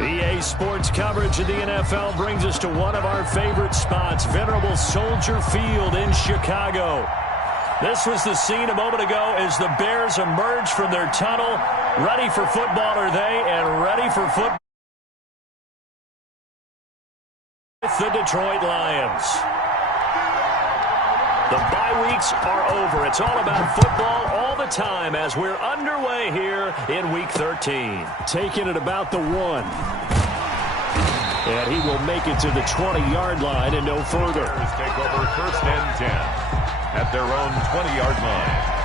EA Sports coverage of the NFL brings us to one of our favorite spots, venerable Soldier Field in Chicago. This was the scene a moment ago as the Bears emerged from their tunnel. Ready for football are they, and ready for football with the Detroit Lions. The bye weeks are over. It's all about football all the time as we're underway here in Week 13. Taking it about the 1. And he will make it to the 20-yard line and no further. Bears take over 1st and 10 at their own 20-yard line.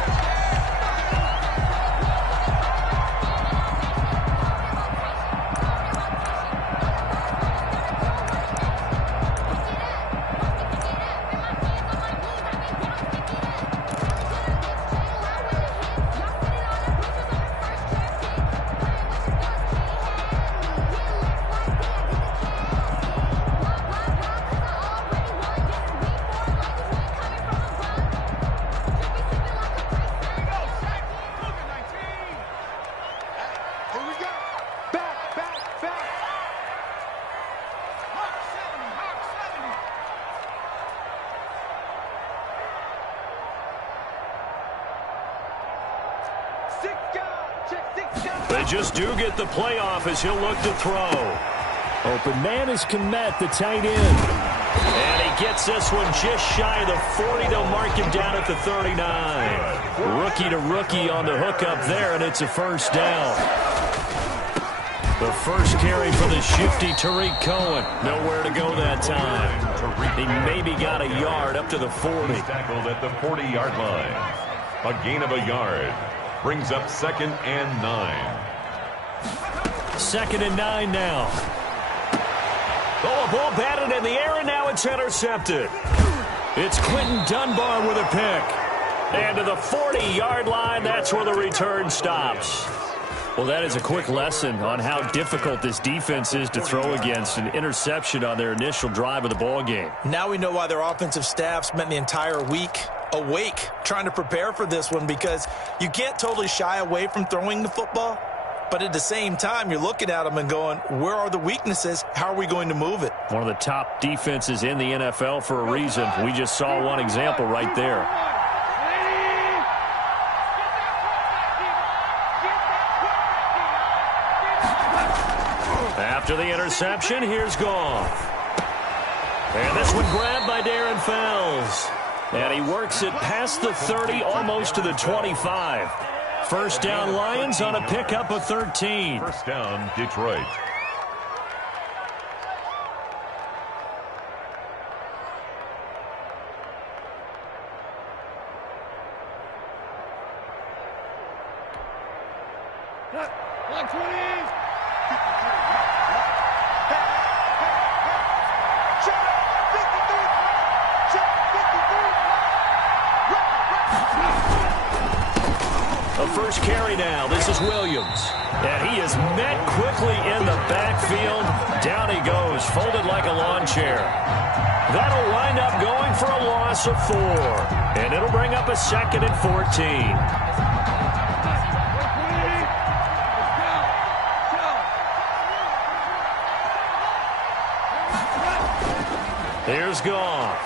They just do get the playoff as he'll look to throw. Open man is Kmet, the tight end. And he gets this one just shy of the 40. They'll mark him down at the 39. Rookie to rookie on the hook up there, and it's a first down. The first carry for the shifty Tariq Cohen. Nowhere to go that time. He maybe got a yard up to the 40. He's tackled at the 40-yard line. A gain of a yard. Brings up 2nd and 9. 2nd and 9 now. Oh, a ball batted in the air, and now it's intercepted. It's Quentin Dunbar with a pick. And to the 40-yard line, that's where the return stops. Well, that is a quick lesson on how difficult this defense is to throw against. An interception on their initial drive of the ball game. Now we know why their offensive staff spent the entire week awake trying to prepare for this one, because you can't totally shy away from throwing the football, but at the same time you're looking at them and going, where are the weaknesses? How are we going to move it? One of the top defenses in the NFL for a reason. We just saw one example right there. After the interception, here's Goff. And this one grabbed by Darren Fells. And he works it past the 30, almost to the 25. First down, Lions on a pickup of 13. First down, Detroit. First carry now. This is Williams. And he is met quickly in the backfield. Down he goes, folded like a lawn chair. That'll wind up going for a loss of 4. And it'll bring up a 2nd and 14. Here's Goff.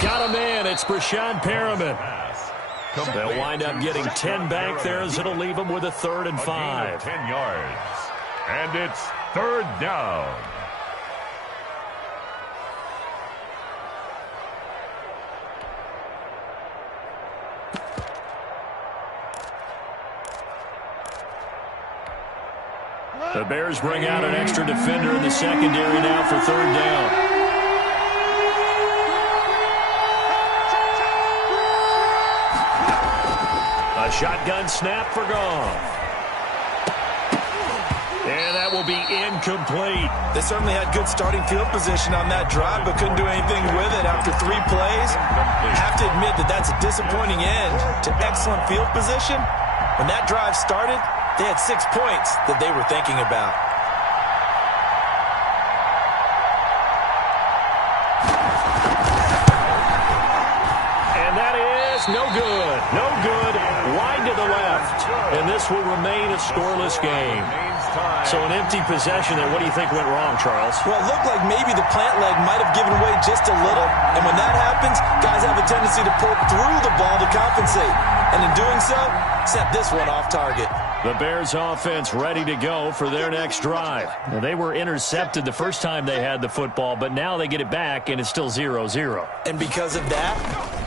Got a man. It's Brashad Perriman. They'll wind up getting 10 back there as it'll leave them with a 3rd and 5. 10 yards. And it's 3rd down. The Bears bring out an extra defender in the secondary now for 3rd down. A shotgun snap for Goff. And that will be incomplete. They certainly had good starting field position on that drive, but couldn't do anything with it after 3 plays. I have to admit that that's a disappointing end to excellent field position. When that drive started, they had 6 points that they were thinking about. And that is no good. No good. wide to the left. And this will remain a scoreless game. So an empty possession there. What do you think went wrong, Charles? Well, it looked like maybe the plant leg might have given way just a little. And when that happens, guys have a tendency to pull through the ball to compensate. And in doing so, set this one off target. The Bears offense ready to go for their next drive. Now, they were intercepted the first time they had the football, but now they get it back, and it's still 0-0. And because of that,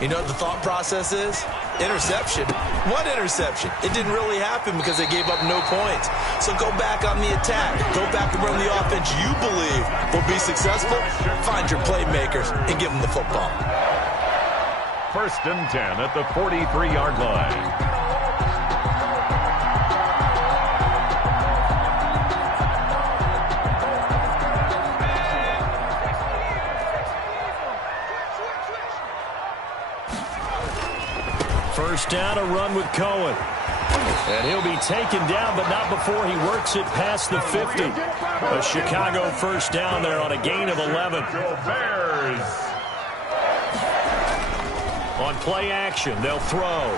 you know what the thought process is? Interception. What interception? It didn't really happen because they gave up no points. So go back on the attack. Go back and run the offense you believe will be successful. Find your playmakers and give them the football. 1st and 10 at the 43-yard line. First down, a run with Cohen. And he'll be taken down, but not before he works it past the 50. A Chicago first down there on a gain of 11. Bears. On play action, they'll throw.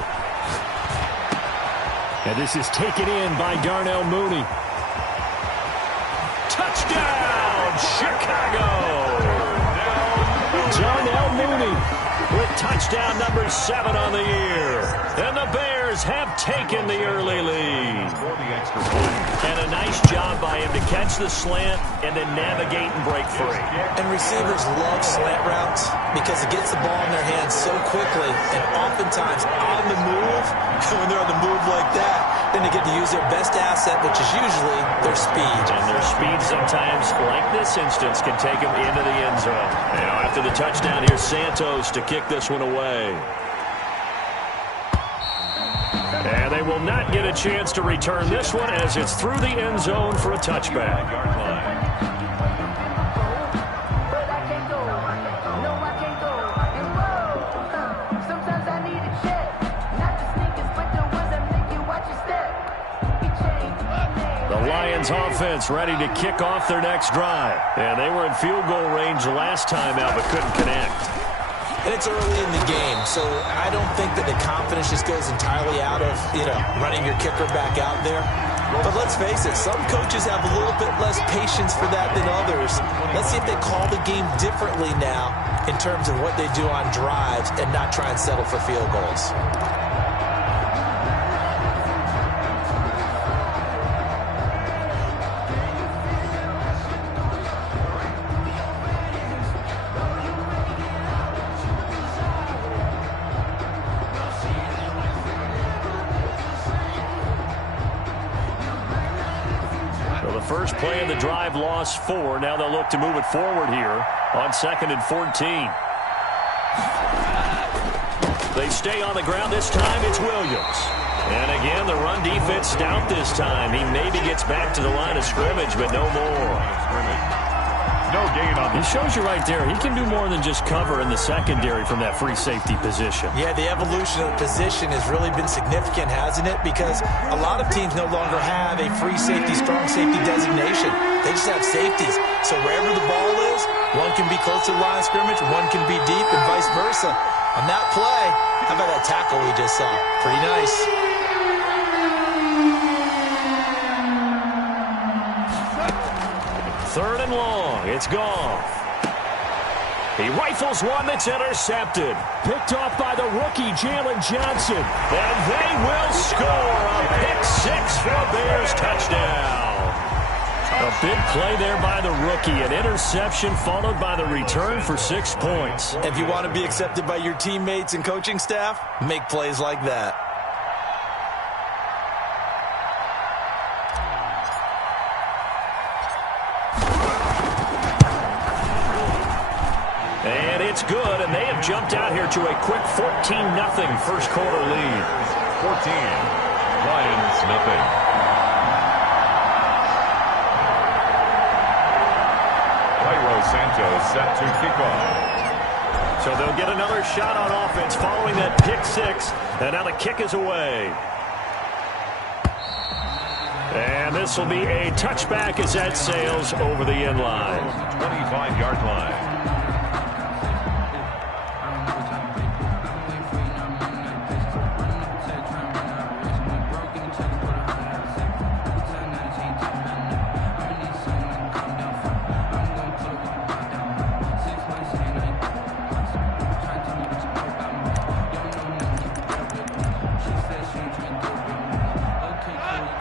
And this is taken in by Darnell Mooney. Touchdown, Chicago! Darnell Mooney with touchdown number 7 on the year. And the Bears have taken the early lead. And a nice job by him to catch the slant and then navigate and break free. And receivers love slant routes because it gets the ball in their hands so quickly and oftentimes on the move. When they're on the move like that, then they get to use their best asset, which is usually their speed. And their speed sometimes, like this instance, can take them into the end zone. Now after the touchdown, here's Santos to kick this one away. And they will not get a chance to return this one as it's through the end zone for a touchback. The Lions offense ready to kick off their next drive. And they were in field goal range the last time out but couldn't connect. And it's early in the game, so I don't think that the confidence just goes entirely out of, running your kicker back out there. But let's face it, some coaches have a little bit less patience for that than others. Let's see if they call the game differently now in terms of what they do on drives and not try and settle for field goals. First play of the drive, lost 4. Now they'll look to move it forward here on 2nd and 14. They stay on the ground this time. It's Williams. And again, the run defense stout this time. He maybe gets back to the line of scrimmage, but no more. No gain on. He shows you right there. He can do more than just cover in the secondary from that free safety position. Yeah, the evolution of the position has really been significant, hasn't it? Because a lot of teams no longer have a free safety, strong safety designation. They just have safeties. So wherever the ball is, one can be close to the line of scrimmage, one can be deep, and vice versa. On that play, how about that tackle we just saw? Pretty nice. Third and long. It's Goff. He rifles one that's intercepted. Picked off by the rookie, Jalen Johnson. And they will score a pick-6 for a Bears touchdown. A big play there by the rookie. An interception followed by the return for 6 points. If you want to be accepted by your teammates and coaching staff, make plays like that. And it's good, and they have jumped out here to a quick 14-0 first quarter lead. 14, Lions nothing. Santos set to kick off. So they'll get another shot on offense following that pick-6, and now the kick is away. And this will be a touchback as that sails over the end line. 25-yard line.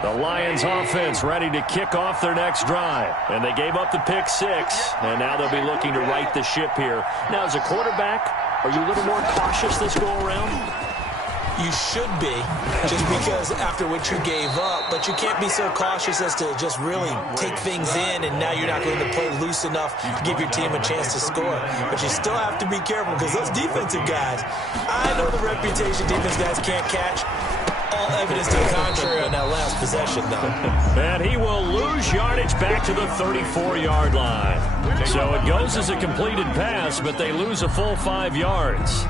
The Lions offense ready to kick off their next drive. And they gave up the pick 6, and now they'll be looking to right the ship here. Now, as a quarterback, are you a little more cautious this go-around? You should be, just because after what you gave up, but you can't be so cautious as to just really take things in, and now you're not going to play loose enough to give your team a chance to score. But you still have to be careful, because those defensive guys, I know the reputation defense guys can't catch. All evidence to the contrary on that last possession, though. And he will lose yardage back to the 34-yard line. So it goes as a completed pass, but they lose a full 5 yards.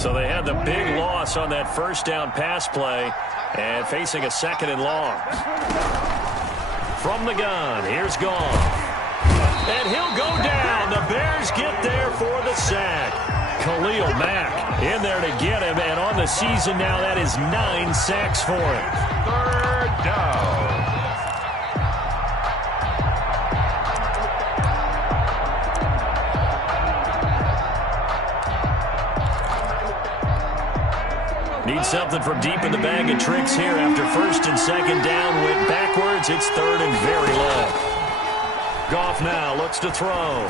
So they had the big loss on that first down pass play. And facing a 2nd and long. From the gun, here's Goff. And he'll go down. The Bears get there for the sack. Khalil Mack in there to get him. And on the season now, that is 9 sacks for him. 3rd down. Need something from deep in the bag of tricks here after 1st and 2nd down. Went backwards. It's 3rd and very low. Goff now looks to throw.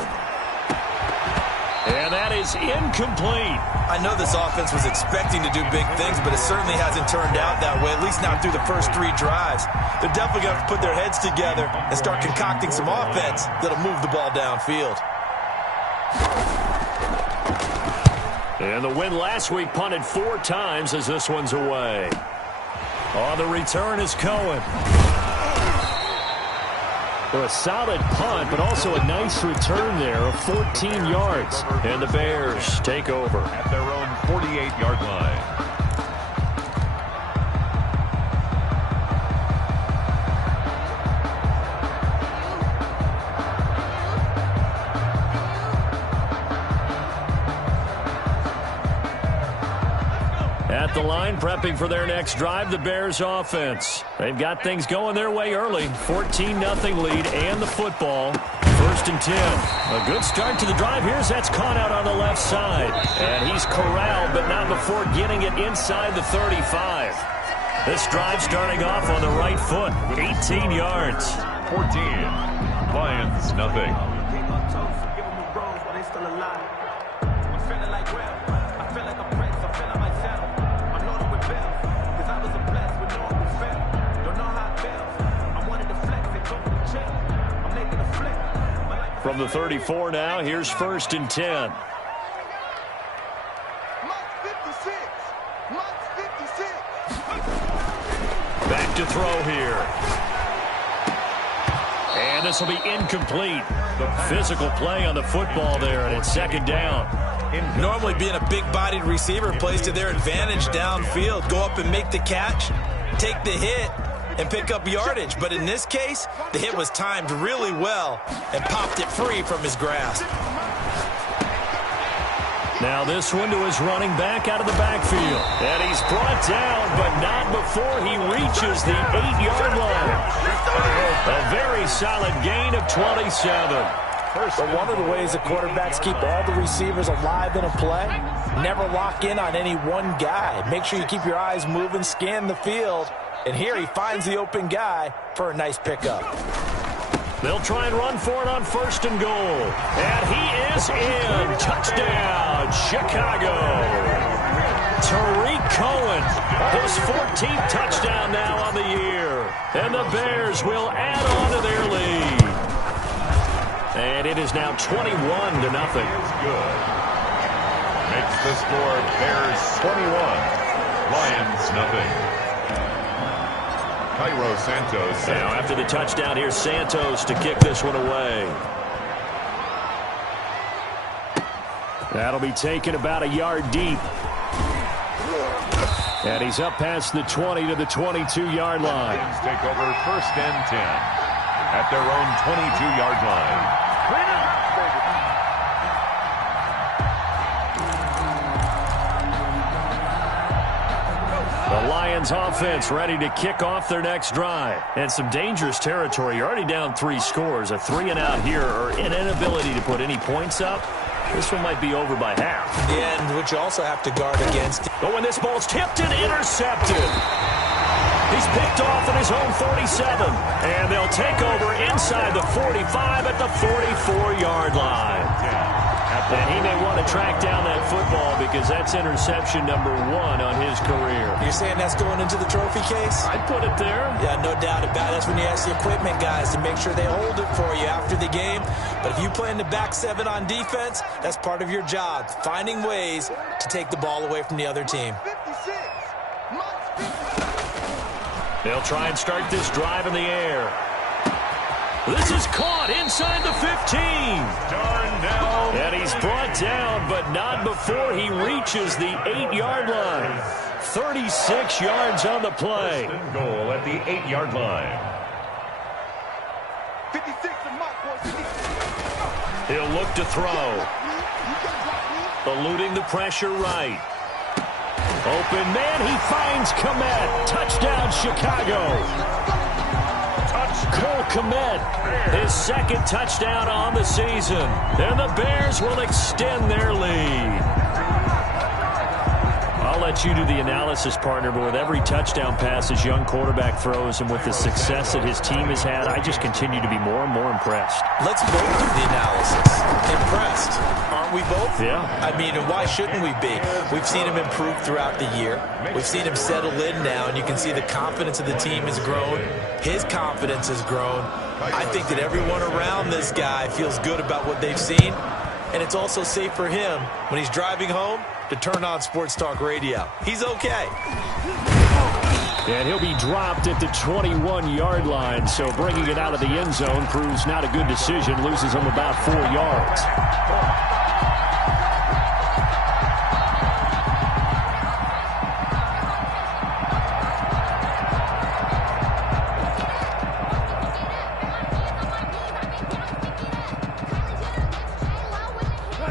And that is incomplete. I know this offense was expecting to do big things, but it certainly hasn't turned out that way, at least not through the first 3 drives. They're definitely going to have to put their heads together and start concocting some offense that'll move the ball downfield. And the win last week punted 4 times as this one's away. On the return is Cohen. So a solid punt, but also a nice return there of 14 yards. And the Bears take over. At their own 48-yard line. At the line, prepping for their next drive, the Bears offense. They've got things going their way early. 14-0 lead and the football. 1st and 10. A good start to the drive. Here's that's caught out on the left side. And he's corralled, but not before getting it inside the 35. This drive starting off on the right foot. 18 yards. 14. Lions, nothing. From the 34 now, here's 1st and 10. Back to throw here. And this will be incomplete. Physical play on the football there, and it's 2nd down. Normally being a big-bodied receiver plays to their advantage downfield. Go up and make the catch, take the hit, and pick up yardage. But in this case, the hit was timed really well and popped it free from his grasp. Now this one to his running back out of the backfield. And he's brought down, but not before he reaches the 8-yard line. A very solid gain of 27. But one of the ways the quarterbacks keep all the receivers alive in a play, never lock in on any one guy. Make sure you keep your eyes moving, scan the field. And here he finds the open guy for a nice pickup. They'll try and run for it on 1st and goal. And he is in. Touchdown, Chicago. Tariq Cohen, his 14th touchdown now on the year. And the Bears will add on to their lead. And it is now 21-0. Good. Makes the score Bears 21, Lions nothing. Cairo Santos. Now after the touchdown, here's Santos to kick this one away. That'll be taken about a yard deep. And he's up past the 20 to the 22-yard line. Lions take over 1st and 10 at their own 22-yard line. The Lions offense ready to kick off their next drive. And some dangerous territory. You're already down 3 scores. A 3-and-out here or an inability to put any points up. This one might be over by half. Yeah, and which you also have to guard against. But when this ball's tipped and intercepted. He's picked off at his own 47. And they'll take over inside the 45 at the 44-yard line. And he may want to track down that football because that's interception number 1 on his career. You're saying that's going into the trophy case? I'd put it there. Yeah, no doubt about it. That's when you ask the equipment guys to make sure they hold it for you after the game. But if you play in the back 7 on defense, that's part of your job, finding ways to take the ball away from the other team. They'll try and start this drive in the air. This is caught inside the 15. Darnell. And he's brought down, but not before he reaches the 8-yard line. 36 yards on the play. First and goal at the 8-yard line. 56 and He'll look to throw. Eluding the pressure right. Open man, he finds Kmet. Touchdown, Chicago. Cole Kmet, his 2nd touchdown on the season. And the Bears will extend their lead. I'll let you do the analysis, partner, but with every touchdown pass his young quarterback throws and with the success that his team has had, I just continue to be more and more impressed. Let's both do the analysis. Impressed. Aren't we both? Yeah. I mean, and why shouldn't we be? We've seen him improve throughout the year. We've seen him settle in now, and you can see the confidence of the team has grown. His confidence has grown. I think that everyone around this guy feels good about what they've seen, and it's also safe for him when he's driving home to turn on Sports Talk Radio. He's okay. And he'll be dropped at the 21-yard line, so bringing it out of the end zone proves not a good decision. Loses him about 4 yards.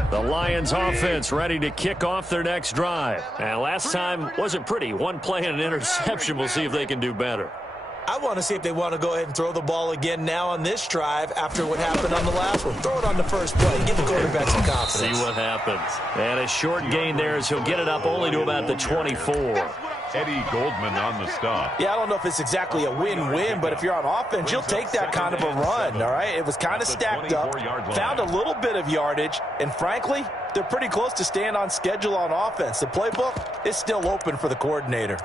The Lions offense ready to kick off their next drive. And last time wasn't pretty. 1 play and an interception. We'll see if they can do better. I want to see if they want to go ahead and throw the ball again now on this drive after what happened on the last one. Throw it on the first play. Give the quarterback some confidence. See what happens. And a short gain there as he'll get it up only to about the 24. Eddie Goldman on the stop. Yeah, I don't know if it's exactly a win-win, but if you're on offense, you'll take that kind of a run, all right? It was kind of stacked up, found a little bit of yardage, and frankly, they're pretty close to staying on schedule on offense. The playbook is still open for the coordinator.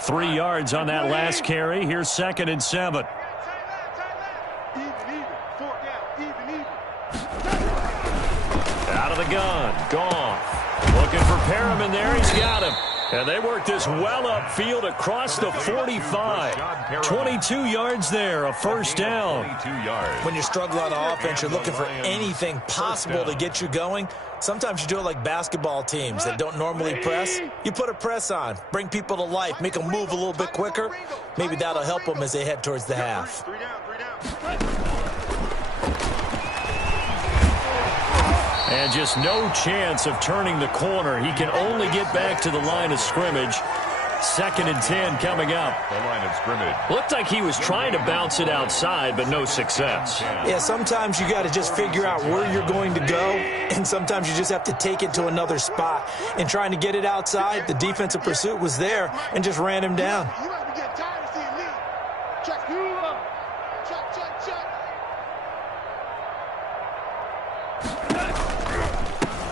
Three yards on that last carry. Here's 2nd and 7. Out of the gun. Goff. Looking for Perriman there. He's got him. And they work this well upfield across the 45. 22 yards there, a first down. When you're struggling on offense, you're looking for anything possible to get you going. Sometimes you do it like basketball teams that don't normally press. You put a press on, bring people to life, make them move a little bit quicker. Maybe that'll help them as they head towards the half. And just no chance of turning the corner. He can only get back to the line of scrimmage. 2nd and 10 coming up. The line of scrimmage. Looked like he was trying to bounce it outside, but no success. Yeah, sometimes you got to just figure out where you're going to go, and sometimes you just have to take it to another spot. And trying to get it outside, the defensive pursuit was there and just ran him down.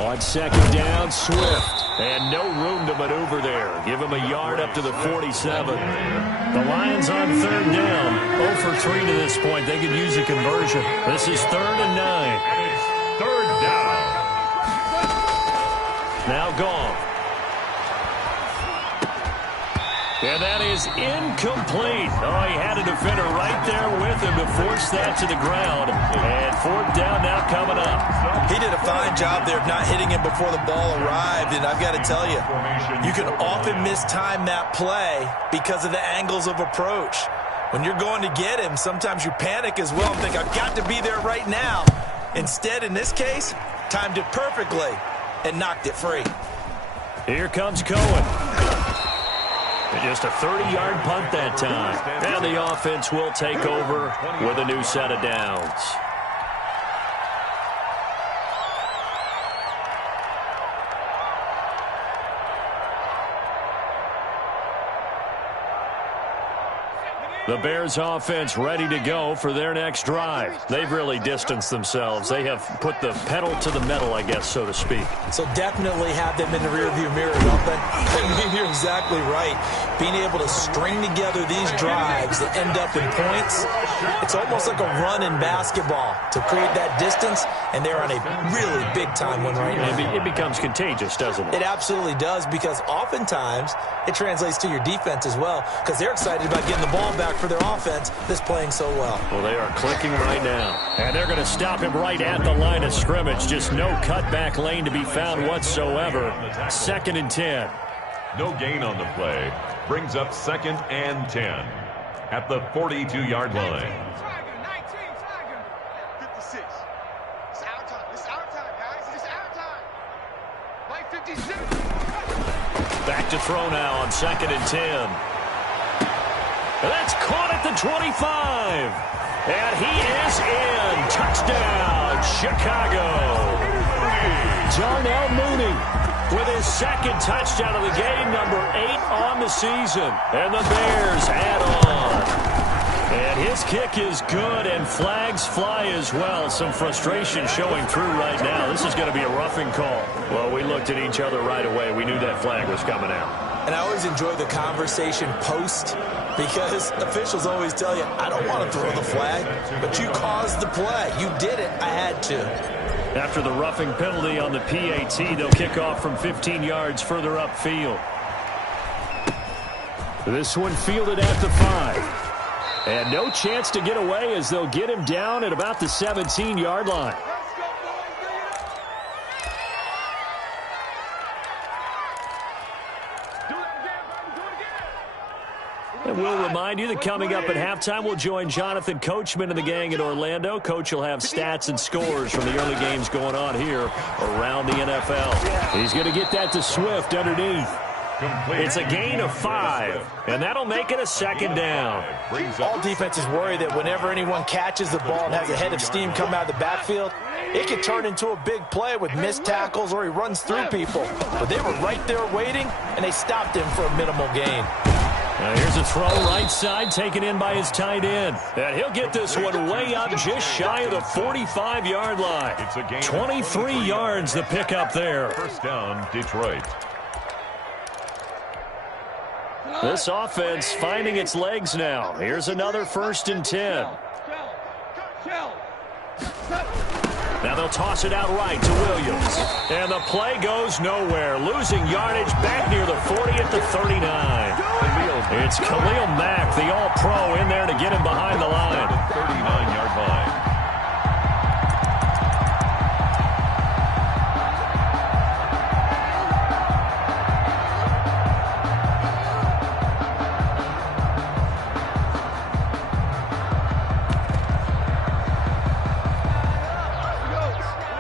On second down, Swift. And no room to maneuver there. Give him a yard up to the 47. The Lions on third down. 0 for 3 to this point. They could use a conversion. This is 3rd and 9. And it's 3rd down. Now gone. And that is incomplete. Oh, he had a defender right there with him to force that to the ground. And 4th down now coming up. He did a fine job there of not hitting him before the ball arrived. And I've got to tell you, you can often mistime that play because of the angles of approach. When you're going to get him, sometimes you panic as well and think, I've got to be there right now. Instead, in this case, timed it perfectly and knocked it free. Here comes Cohen. And just a 30-yard punt that time. And the offense will take over with a new set of downs. The Bears offense ready to go for their next drive. They've really distanced themselves. They have put the pedal to the metal, I guess, so to speak. So definitely have them in the rearview mirror, don't they? I mean, you're exactly right. Being able to string together these drives that end up in points, it's almost like a run in basketball to create that distance, and they're on a really big-time one right now. It becomes contagious, doesn't it? It absolutely does, because oftentimes it translates to your defense as well, because they're excited about getting the ball back for their offense that's playing so well. Well, they are clicking right now. And they're going to stop him right at the line of scrimmage. Just no cutback lane to be found whatsoever. 2nd and 10. No gain on the play. Brings up 2nd and 10 at the 42-yard line. 19, 56. It's our time. It's our time, guys. It's our time. Play 56. Back to throw now on 2nd and 10. That's caught at the 25. And he is in. Touchdown, Chicago. Darnell Mooney with his 2nd touchdown of the game, number 8 on the season. And the Bears add on. And his kick is good, and flags fly as well. Some frustration showing through right now. This is going to be a roughing call. Well, we looked at each other right away. We knew that flag was coming out. And I always enjoy the conversation post, because officials always tell you, I don't want to throw the flag, but you caused the play. You did it. I had to. After the roughing penalty on the PAT, they'll kick off from 15 yards further upfield. This one fielded at the 5. And no chance to get away as they'll get him down at about the 17-yard line. And we'll remind you that coming up at halftime, we'll join Jonathan Coachman and the gang in Orlando. Coach will have stats and scores from the early games going on here around the NFL. He's going to get that to Swift underneath. It's a gain of 5, and that'll make it a 2nd down. All defenses worry that whenever anyone catches the ball and has a head of steam come out of the backfield, it can turn into a big play with missed tackles or he runs through people. But they were right there waiting, and they stopped him for a minimal gain. Now here's a throw right side taken in by his tight end. And he'll get this one way up just shy of the 45-yard line. It's a gain 23 yards the pickup there. 1st down, Detroit. This offense finding its legs now. Here's another 1st and 10. Now they'll toss it out right to Williams. And the play goes nowhere. Losing yardage back near the 40 at the 39. It's Khalil Mack, the all-pro, in there to get him behind the line. 39-yard line.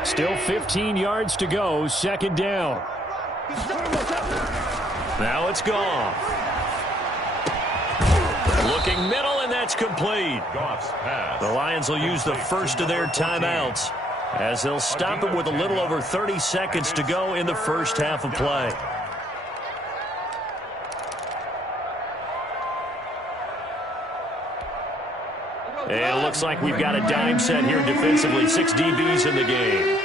Still 15 yards to go, 2nd down. Now it's gone. Looking middle, and that's complete. Goff's pass. The Lions will use the first of their timeouts as they'll stop it with a little over 30 seconds to go in the first half of play. And it looks like we've got a dime set here defensively. 6 DBs in the game.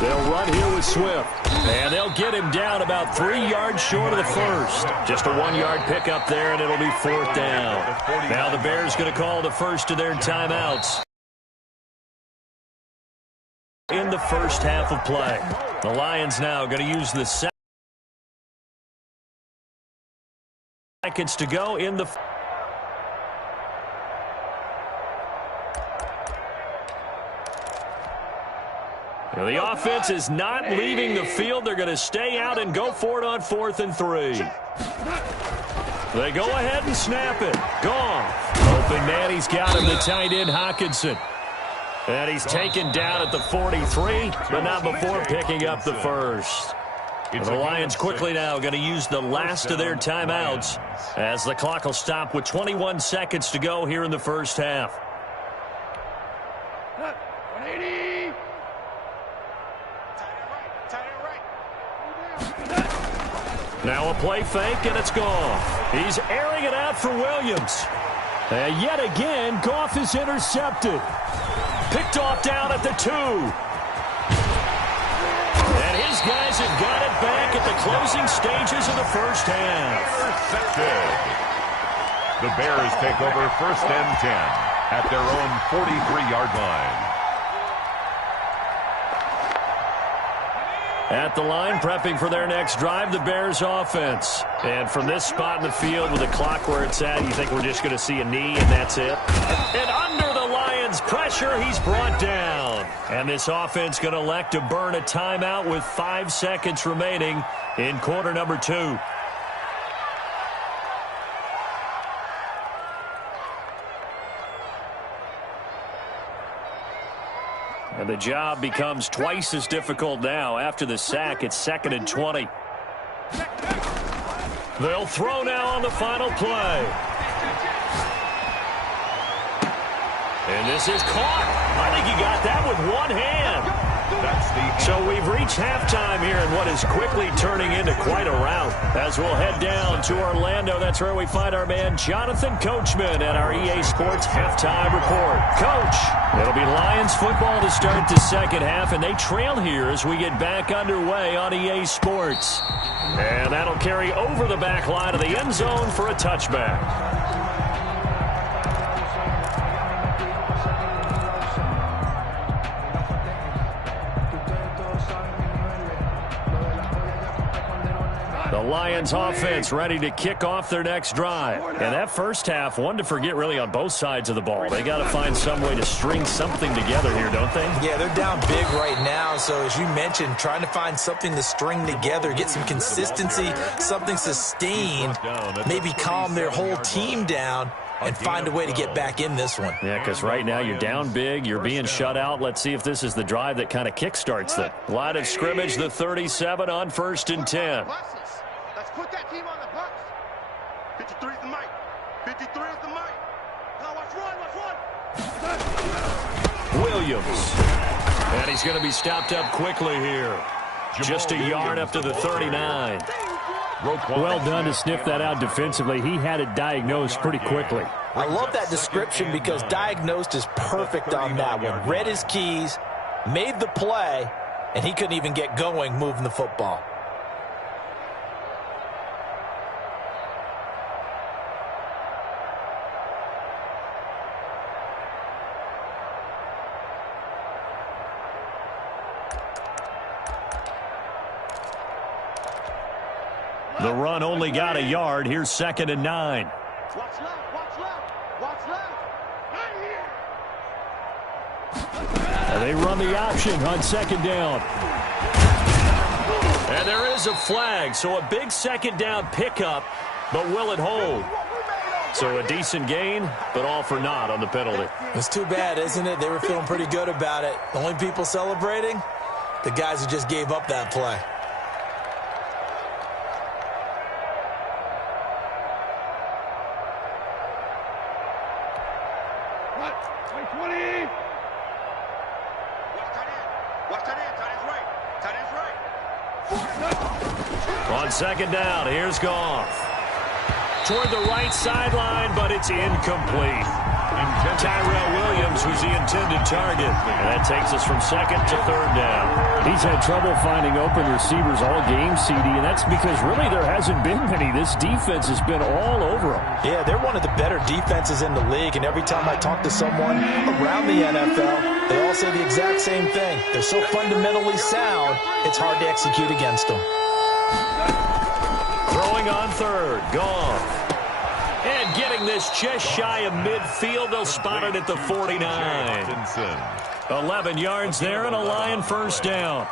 They'll run here with Swift. And they'll get him down about 3 yards short of the first. Just a 1-yard pickup there, and it'll be 4th down. Now the Bears going to call the first of their timeouts in the first half of play. The Lions now going to use the seconds to go in the... The offense is not leaving the field. They're going to stay out and go for it on 4th and 3. They go ahead and snap it. Goff. Open man, he's got him, the tight end Hockenson. And he's taken down at the 43, but not before picking up the first. The Lions quickly now going to use the last of their timeouts as the clock will stop with 21 seconds to go here in the first half. 180. Now a play fake, and it's Goff. He's airing it out for Williams. And yet again, Goff is intercepted. Picked off down at the 2. And his guys have got it back at the closing stages of the first half. The Bears take over 1st and 10 at their own 43-yard line. At the line, prepping for their next drive, the Bears offense. And from this spot in the field with the clock where it's at, you think we're just going to see a knee and that's it? And under the Lions' pressure, he's brought down. And this offense going to elect to burn a timeout with 5 seconds remaining in quarter number 2. And the job becomes twice as difficult now. After the sack, it's 2nd and 20. They'll throw now on the final play. And this is caught. I think he got that with one hand. So we've reached halftime here in what is quickly turning into quite a rout. As we'll head down to Orlando, that's where we find our man Jonathan Coachman at our EA Sports Halftime Report. Coach, it'll be Lions football to start the second half, and they trail here as we get back underway on EA Sports. And that'll carry over the back line of the end zone for a touchback. The Lions offense ready to kick off their next drive. And that first half, one to forget really on both sides of the ball. They got to find some way to string something together here, don't they? Yeah, they're down big right now. So as you mentioned, trying to find something to string together, get some consistency, something sustained, maybe calm their whole team down and find a way to get back in this one. Yeah, because right now you're down big, you're being shut out. Let's see if this is the drive that kind of kickstarts them. Line of scrimmage, the 37 on 1st and 10. Let's put that team on the bus. 53 is the mic. 53 is the mic. Now watch run. Williams. And he's going to be stopped up quickly here. Just a yard up to the 39. Well done to sniff that out defensively. He had it diagnosed pretty quickly. I love that description because diagnosed is perfect on that one. Read his keys, made the play, and he couldn't even get going moving the football. The run only got a yard. Here's 2nd and 9. Watch left, watch left, watch left. Right here. And they run the option on 2nd down. And there is a flag, so a big 2nd down pickup, but will it hold? So a decent gain, but all for naught on the penalty. It's too bad, isn't it? They were feeling pretty good about it. The only people celebrating, the guys who just gave up that play. On 2nd down, here's Goff. Toward the right sideline, but it's incomplete. Tyrell Williams was the intended target. And that takes us from second to third down. He's had trouble finding open receivers all game, CD, and that's because really there hasn't been many. This defense has been all over him. Yeah, they're one of the better defenses in the league, and every time I talk to someone around the NFL, they all say the exact same thing. They're so fundamentally sound, it's hard to execute against them. Throwing on third, Goff. And getting this just shy of midfield. They'll spot it at the 49. 11 yards there and a Lion first down.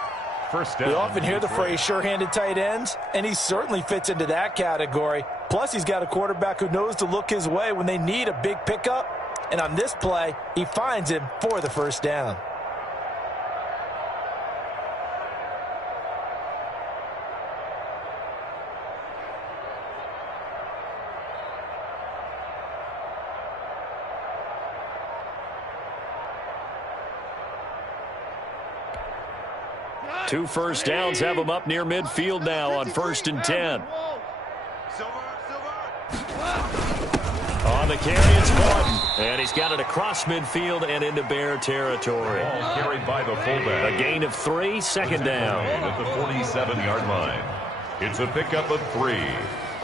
We often hear the phrase sure-handed tight ends, and he certainly fits into that category. Plus, he's got a quarterback who knows to look his way when they need a big pickup. And on this play, he finds him for the first down. Two first downs have him up near midfield now on 1st and 10. On the carry, it's Martin. And he's got it across midfield and into Bear territory. Ball carried by the fullback. A gain of 3, second down. At the 47-yard line. It's a pickup of 3.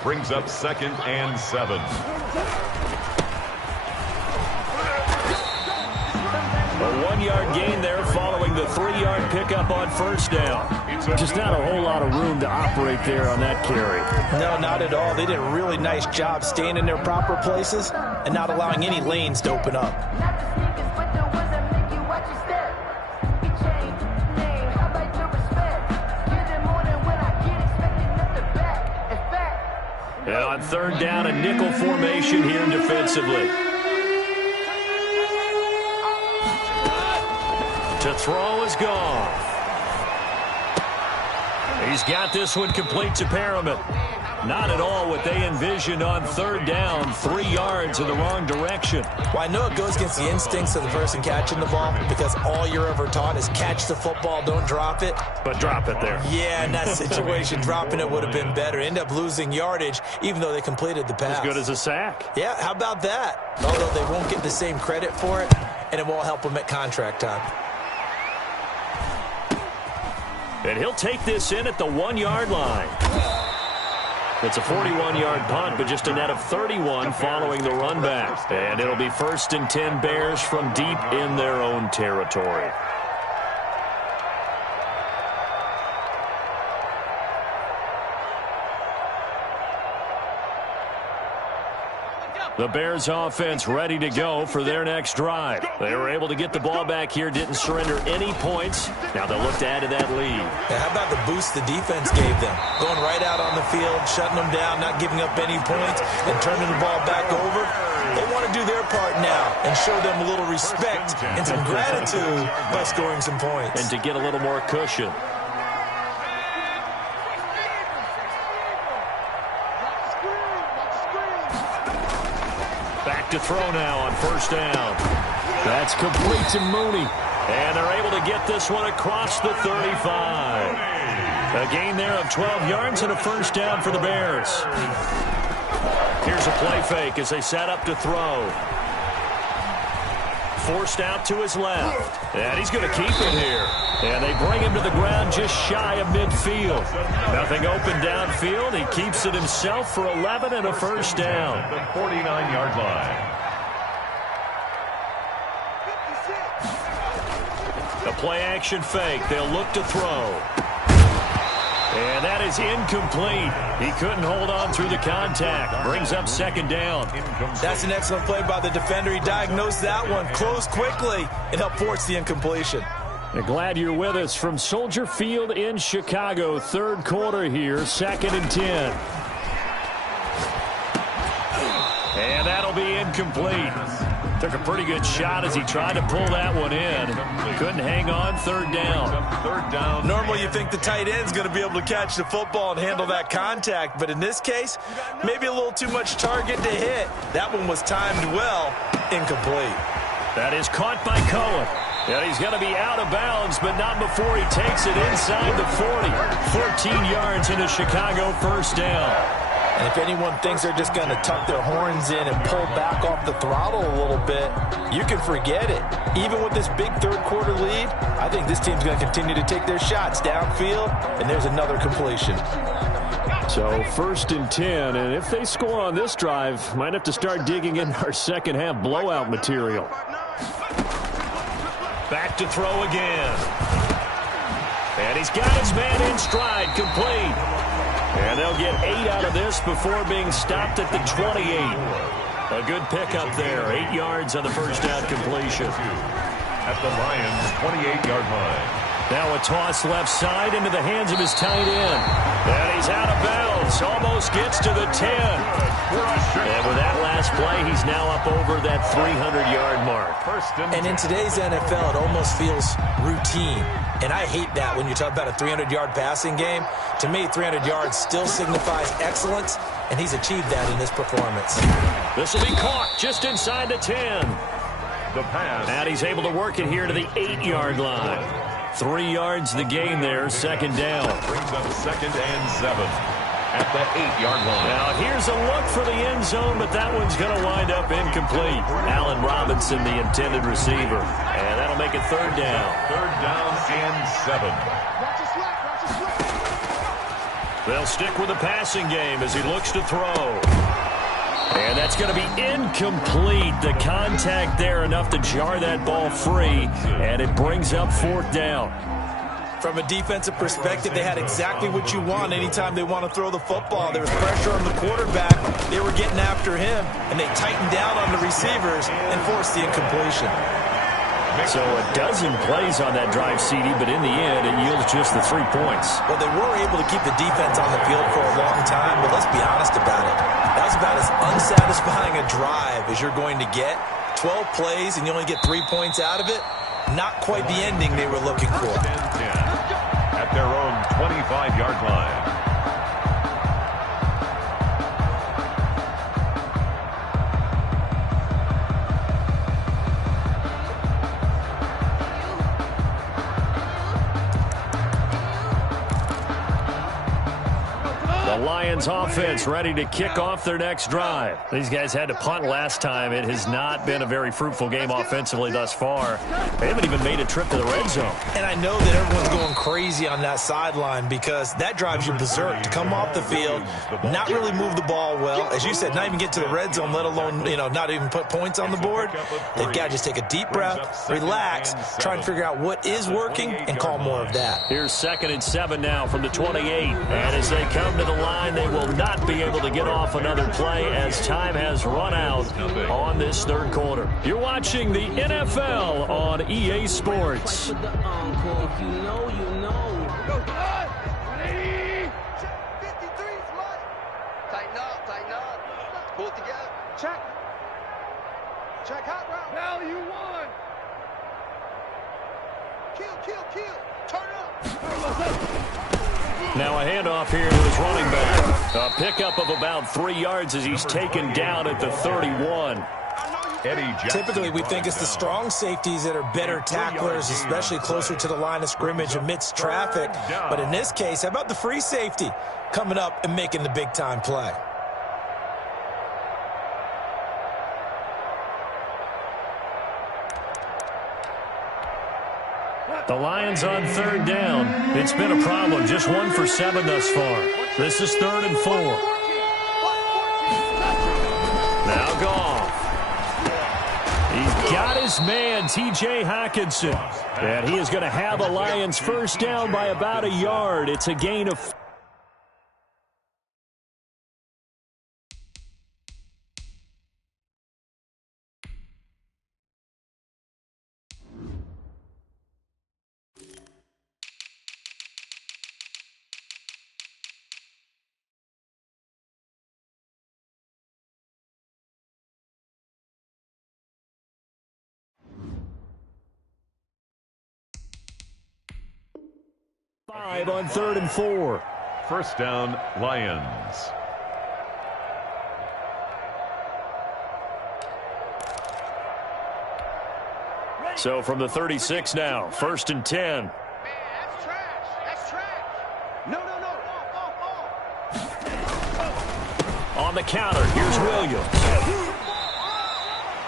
Brings up 2nd and 7. A 1-yard gain there following the 3-yard pickup on first down. Just not a whole lot of room to operate there on that carry. No, not at all. They did a really nice job staying in their proper places and not allowing any lanes to open up. And on third down, a nickel formation here defensively. To throw is Goff. He's got this one complete to Perriman. Not at all what they envisioned on third down. 3 yards in the wrong direction. Well, I know it goes against the instincts of the person catching the ball because all you're ever taught is catch the football, don't drop it. But drop it there. Yeah, in that situation, dropping it would have been better. End up losing yardage, even though they completed the pass. As good as a sack. Yeah, how about that? Although they won't get the same credit for it, and it won't help them at contract time. And he'll take this in at the 1-yard line. It's a 41-yard punt, but just a net of 31 following the run back. And it'll be 1st and 10 Bears from deep in their own territory. The Bears offense ready to go for their next drive. They were able to get the ball back here, didn't surrender any points. Now they'll look to add to that lead. Yeah, how about the boost the defense gave them? Going right out on the field, shutting them down, not giving up any points, and turning the ball back over. They want to do their part now and show them a little respect and some gratitude by scoring some points. And to get a little more cushion. To throw now on first down. That's complete to Mooney. And they're able to get this one across the 35. A gain there of 12 yards and a first down for the Bears. Here's a play fake as they set up to throw. Forced out to his left. And he's going to keep it here. And they bring him to the ground just shy of midfield. Nothing open downfield. He keeps it himself for 11 and a first down. The 49-yard line. A play-action fake. They'll look to throw. And that is incomplete. He couldn't hold on through the contact. Brings up second down. That's an excellent play by the defender. He diagnosed that one, closed quickly, and helped force the incompletion. We're glad you're with us from Soldier Field in Chicago. Third quarter here, 2nd and 10. And that'll be incomplete. Took a pretty good shot as he tried to pull that one in. Couldn't hang on. Third down. Third down. Normally you think the tight end's going to be able to catch the football and handle that contact, but in this case, maybe a little too much target to hit. That one was timed well, incomplete. That is caught by Cohen. And he's going to be out of bounds, but not before he takes it inside the 40. 14 yards into Chicago first down. And if anyone thinks they're just going to tuck their horns in and pull back off the throttle a little bit, you can forget it. Even with this big third-quarter lead, I think this team's going to continue to take their shots downfield, and there's another completion. So 1st and 10, and if they score on this drive, might have to start digging in our second-half blowout material. Back to throw again. And he's got his man in stride, complete. And they'll get 8 out of this before being stopped at the 28. A good pickup there. 8 yards on the first down completion. At the Lions' 28-yard line. Now a toss left side into the hands of his tight end. And he's out of bounds. Almost gets to the 10. And with that last play, he's now up over that 300-yard mark. And in today's NFL, it almost feels routine. And I hate that when you talk about a 300-yard passing game. To me, 300 yards still signifies excellence, and he's achieved that in this performance. This will be caught just inside the 10. The pass. And he's able to work it here to the 8-yard line. 3 yards the gain there, second down. Brings up 2nd and 7 at the 8-yard line. Now here's a look for the end zone, but that one's going to wind up incomplete. Allen Robinson, the intended receiver. And that'll make it 3rd down. 3rd down and 7. They'll stick with the passing game as he looks to throw. And that's going to be incomplete. The contact there enough to jar that ball free, and it brings up 4th down. From a defensive perspective, they had exactly what you want anytime they want to throw the football. There was pressure on the quarterback. They were getting after him, and they tightened down on the receivers and forced the incompletion. So a dozen plays on that drive, CD, but in the end, it yields just the 3 points. Well, they were able to keep the defense on the field for a long time, but let's be honest about it. That was about as unsatisfying a drive as you're going to get. 12 plays, and you only get 3 points out of it. Not quite the ending they were looking for. At their own 25-yard line. The Lions offense ready to kick off their next drive. These guys had to punt last time. It has not been a very fruitful game offensively thus far. They haven't even made a trip to the red zone. And I know that everyone's going crazy on that sideline because that drives you berserk to come off the field, not really move the ball well. As you said, not even get to the red zone, let alone, not even put points on the board. They've got to just take a deep breath, relax, try and figure out what is working, and call more of that. Here's 2nd and 7 now from the 28. And as they come to the line, they will not be able to get off another play as time has run out on this 3rd quarter. You're watching the NFL on EA Sports. Tighten up. Pull it together. Check hot route. Now you won. Kill. Turn up. Now a handoff here to his running back. A pickup of about 3 yards as he's taken down at the 31. Typically, we think it's the strong safeties that are better tacklers, especially closer to the line of scrimmage amidst traffic. But in this case, how about the free safety coming up and making the big-time play? The Lions on 3rd down. It's been a problem. Just 1 for 7 thus far. This is 3rd and 4. Now Goff. He's got his man, T.J. Hockenson. And he is going to have a Lions first down by about a yard. It's a gain of 5 on 3rd and 4. First down, Lions. So from the 36 now, 1st and 10. Man, that's trash. No. On the counter, here's Williams.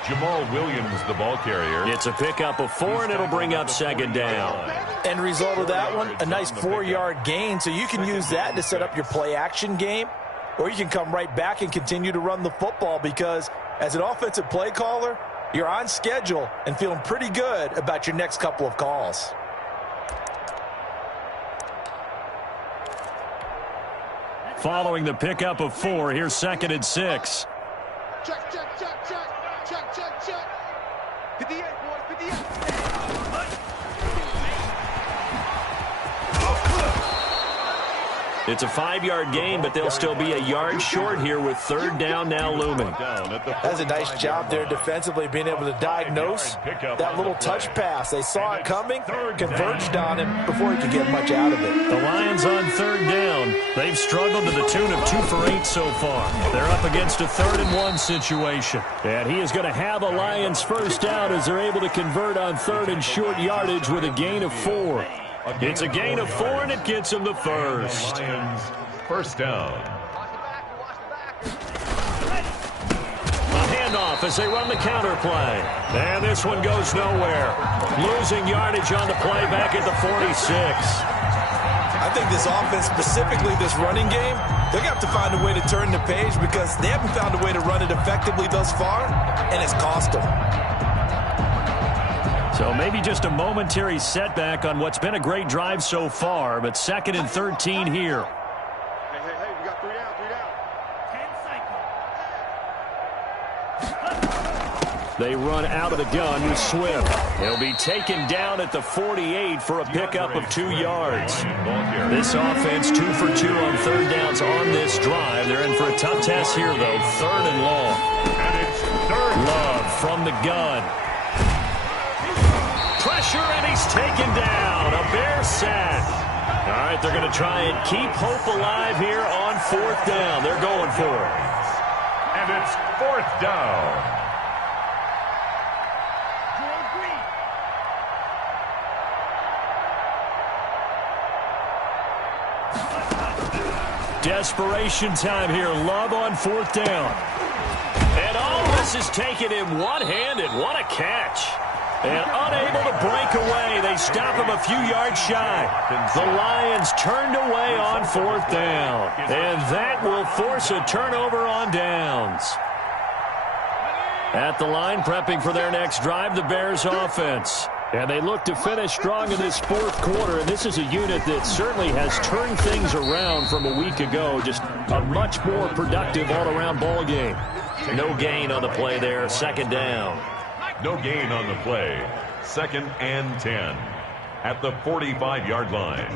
Jamal Williams, the ball carrier. It's a pickup of 4, and it'll bring up second down. End result of that one, a nice 4-yard gain, so you can use that to set up your play-action game, or you can come right back and continue to run the football because as an offensive play caller, you're on schedule and feeling pretty good about your next couple of calls. Following the pickup of 4, here's 2nd and 6. Check, check, check, check. Check, check, check. 58, boys, 58. It's a 5-yard gain, but they'll still be a yard short here with 3rd down now looming. That's a nice job there defensively, being able to diagnose that little touch pass. They saw it coming, converged on him before he could get much out of it. The Lions on 3rd down. They've struggled to the tune of 2 for 8 so far. They're up against a 3rd and 1 situation. And he is going to have a Lions first down as they're able to convert on 3rd and short yardage with a gain of 4. It's a gain of 4, and it gets him the first. Lions, first down. A handoff as they run the counter play. And this one goes nowhere. Losing yardage on the play back at the 46. I think this offense, specifically this running game, they're going to have to find a way to turn the page because they haven't found a way to run it effectively thus far, and it's cost them. So maybe just a momentary setback on what's been a great drive so far, but 2nd and 13 here. Hey, we got 3 down, 3 down. They run out of the gun with Swift. He'll be taken down at the 48 for a pickup of 2 yards. This offense 2 for 2 on 3rd downs on this drive. They're in for a tough test here, though. 3rd and long. And it's 3rd. Love from the gun. Pressure, and he's taken down. A Bear sack. All right, they're going to try and keep hope alive here on 4th down. They're going for it. And it's 4th down. Desperation time here. Love on 4th down. And all this is taken him one-handed. What a catch. And unable to break away. They stop him a few yards shy. The Lions turned away on 4th down. And that will force a turnover on downs. At the line, prepping for their next drive, the Bears offense. And they look to finish strong in this 4th quarter. And this is a unit that certainly has turned things around from a week ago. Just a much more productive all-around ball game. No gain on the play there. 2nd down. No gain on the play. 2nd and 10 at the 45-yard line.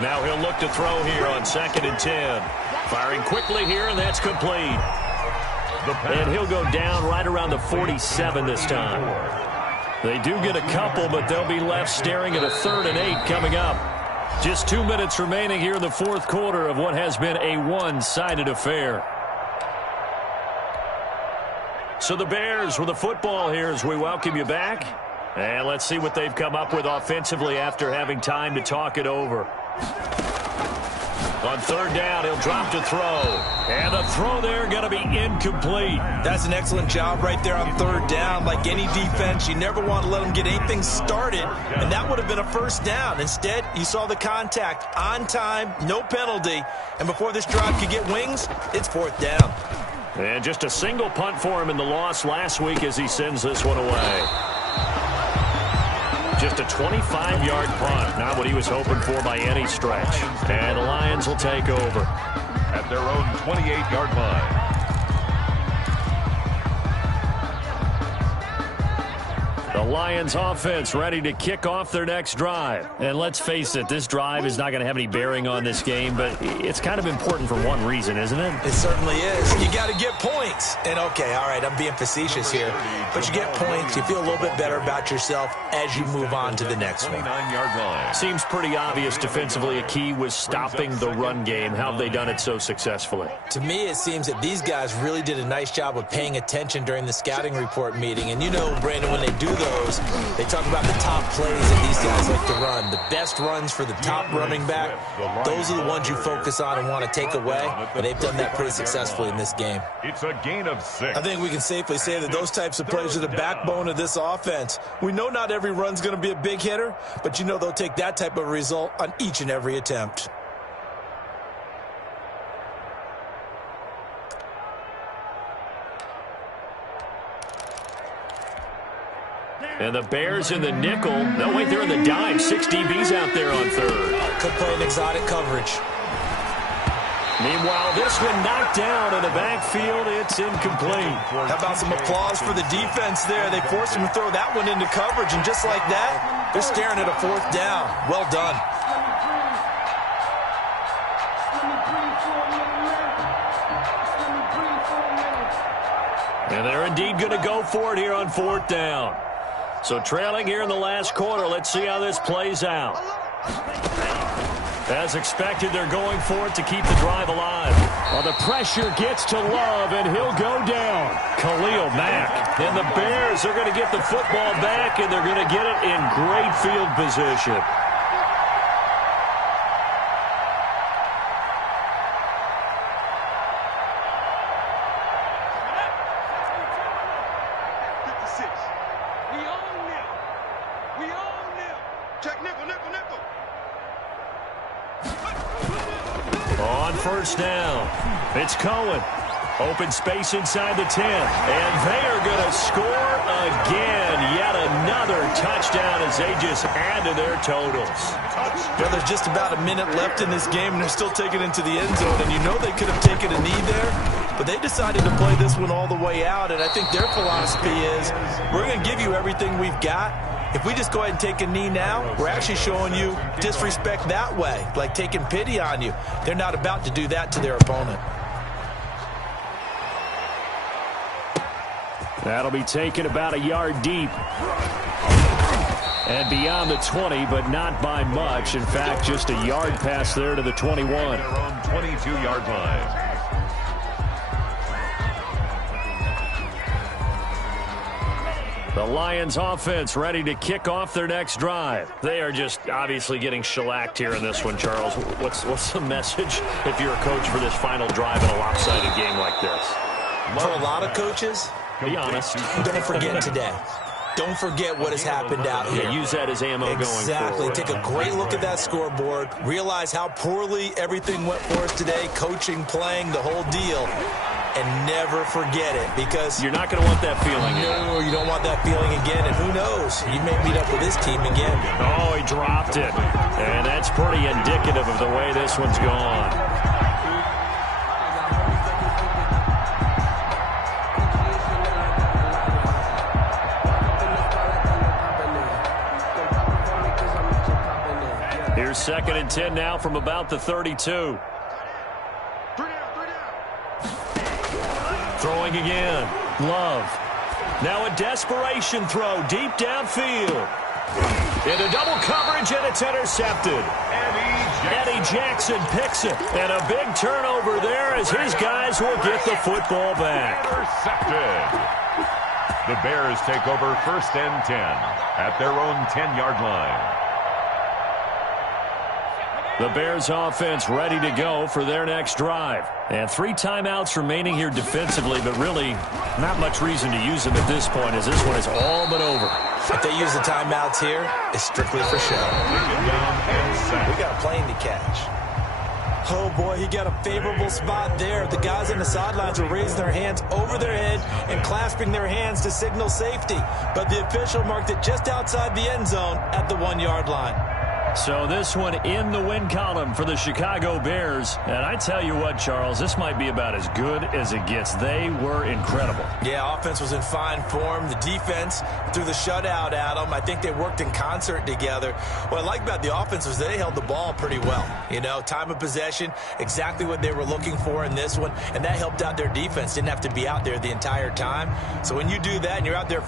Now he'll look to throw here on 2nd and 10. Firing quickly here, and that's complete. And he'll go down right around the 47 this time. They do get a couple, but they'll be left staring at a 3rd and 8 coming up. Just 2 minutes remaining here in the 4th quarter of what has been a one-sided affair. So the Bears with the football here as we welcome you back. And let's see what they've come up with offensively after having time to talk it over. On 3rd down, he'll drop to throw. And the throw there going to be incomplete. That's an excellent job right there on 3rd down. Like any defense, you never want to let them get anything started. And that would have been a first down. Instead, you saw the contact on time, no penalty. And before this drive could get wings, it's 4th down. And just a single punt for him in the loss last week as he sends this one away. Just a 25-yard punt. Not what he was hoping for by any stretch. And the Lions will take over. At their own 28-yard line. The Lions offense ready to kick off their next drive. And let's face it, this drive is not going to have any bearing on this game, but it's kind of important for one reason, isn't it? It certainly is. You got to get points. And okay, all right, I'm being facetious here, but you get points, you feel a little bit better about yourself as you move on to the next one. 29-yard line. Seems pretty obvious defensively a key was stopping the run game. How have they done it so successfully? To me, it seems that these guys really did a nice job of paying attention during the scouting report meeting. And you know, Brandon, when they do those, throws. They talk about the top plays that these guys like to run. The best runs for the top running back, those are the ones you focus on and want to take away, and they've done that pretty successfully in this game. It's a gain of 6. I think we can safely say that those types of plays are the backbone of this offense. We know not every run's going to be a big hitter, but you know they'll take that type of result on each and every attempt. And the Bears in the nickel. No, wait, they're in the dime. 6 DBs out there on third. Could play an exotic coverage. Meanwhile, this one knocked down in the backfield. It's incomplete. How about some applause for the defense there? They forced him to throw that one into coverage, and just like that, they're staring at a 4th down. Well done. And they're indeed going to go for it here on 4th down. So trailing here in the last quarter. Let's see how this plays out. As expected, they're going for it to keep the drive alive. Well, the pressure gets to Love, and he'll go down. Khalil Mack. And the Bears are going to get the football back, and they're going to get it in great field position. On 1st down, it's Cohen. Open space inside the 10. And they are going to score again. Yet another touchdown as they just add to their totals. Well, there's just about a minute left in this game, and they're still taking it into the end zone. And you know they could have taken a knee there, but they decided to play this one all the way out. And I think their philosophy is, we're going to give you everything we've got. If we just go ahead and take a knee now, we're actually showing you disrespect that way, like taking pity on you. They're not about to do that to their opponent. That'll be taken about a yard deep. And beyond the 20, but not by much. In fact, just a yard pass there to the 21. Their own 22-yard line. The Lions offense ready to kick off their next drive. They are just obviously getting shellacked here in this one, Charles. What's the message if you're a coach for this final drive in a lopsided game like this? For a lot of coaches, be honest. Don't forget today. Don't forget what has happened out here. Yeah, use that as ammo going forward. Exactly. Take a great look at that scoreboard. Realize how poorly everything went for us today. Coaching, playing, the whole deal. And never forget it, because you're not going to want that feeling. No, you don't want that feeling again. And who knows? You may meet up with this team again. Oh, he dropped it. And that's pretty indicative of the way this one's gone. Here's 2nd and 10 now from about the 32. Throwing again. Love. Now a desperation throw deep downfield. Into double coverage, and it's intercepted. Eddie Jackson picks it. And a big turnover there as his guys will get the football back. Intercepted. The Bears take over 1st and 10 at their own 10-yard line. The Bears offense ready to go for their next drive. And 3 timeouts remaining here defensively, but really not much reason to use them at this point, as this one is all but over. If they use the timeouts here, it's strictly for show. We got a plane to catch. Oh, boy, he got a favorable spot there. The guys on the sidelines were raising their hands over their head and clasping their hands to signal safety. But the official marked it just outside the end zone at the 1-yard line. So this one in the win column for the Chicago Bears. And I tell you what, Charles, this might be about as good as it gets. They were incredible. Yeah, offense was in fine form. The defense threw the shutout at them. I think they worked in concert together. What I like about the offense was they held the ball pretty well. You know, time of possession, exactly what they were looking for in this one. And that helped out their defense. Didn't have to be out there the entire time. So when you do that and you're out there